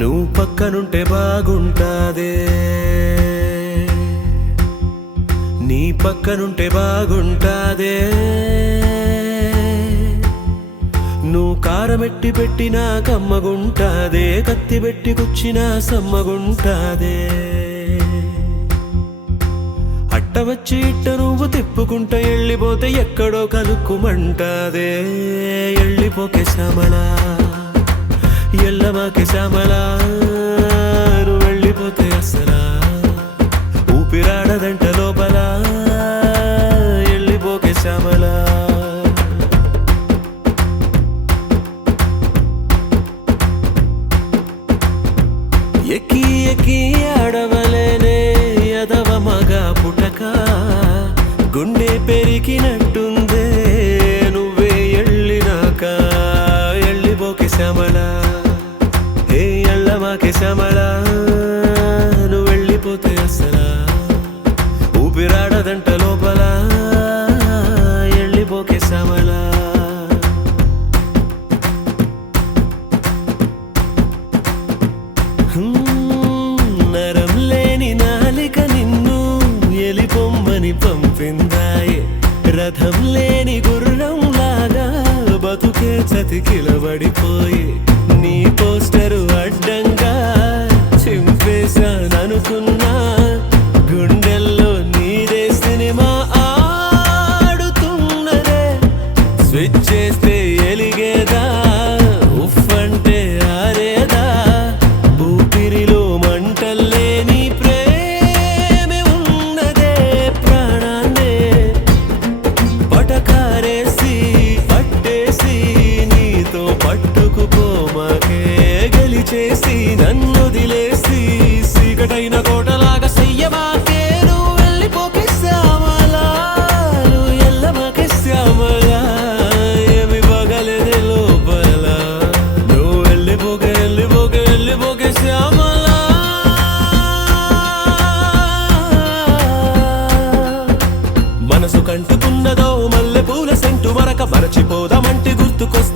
నువ్వు పక్కనుంటే బాగుంటాదే, నీ పక్కనుంటే బాగుంటాదే. నువ్వు కారమెట్టి పెట్టినా కమ్మగుంటాదే, కత్తి పెట్టి కుచ్చినా సమ్మగుంటాదే. అట్ట వచ్చి ఇట్ట నువ్వు తిప్పుకుంటా వెళ్ళిపోతే ఎక్కడో కలుక్కుమంటాదే. వెళ్ళిపోకే శ్యామలా, ఎల్లమాకే శ్యామలా, నువ్వు వెళ్ళిపోతే అసలా ఊపిరాడదంట లోపల. వెళ్ళిపోకే శ్యామలా. ఎక్కి ఎక్కి ఆడవలేనే ఎదవ మగ పుటక, గుండె పెరిగినట్టుందే నువ్వే ఎళ్ళినాక. ఎళ్ళిపోకే శ్యామలా, ఏ ఎల్లమాకే శ్యామలా, నువ్వు వెళ్ళిపోతే అసలా ఊపిరాడదంట లోపల. వెళ్ళిపోకే శ్యామలా. నరం లేని నాలిక నిన్ను ఎలిపొమ్మని పంపిందాయే, రథం లేని గుర్రం లాగా బతుకే చతికిలబడిపోయి. నీ పోస్టరు అడ్డంగా చింపేశాననుకున్నా, గుండెల్లో నీదే సినిమా ఆడుతున్నదే. స్విచ్ చేస్తే ఎలిగేదా, ఉఫ్ అంటే ఆరేదా, ఊపిరిలో మంటల్లే నీ ప్రేమే ఉన్నదే. ప్రాణాన్నే పటకారేసి పట్టేసి నీతో పట్టుకుపోమాకే, గెలిచేసి నన్నొదిలేసి సీకటైన కోటలాగా చెయ్యమాకే. నువ్వు వెళ్ళిపోకే శ్యామలా, నువ్వు ఎల్లమాకే శ్యామలా, ఏమి పగలేదే లోపల. నువ్వు వెళ్ళిపోకే వెళ్ళిపోకే వెళ్ళిపోకే శ్యామలా. మనసు కంటుకున్నదో మల్లె పూల సెంటు మరక, మరచిపోదామంటే గుర్తుకొస్తా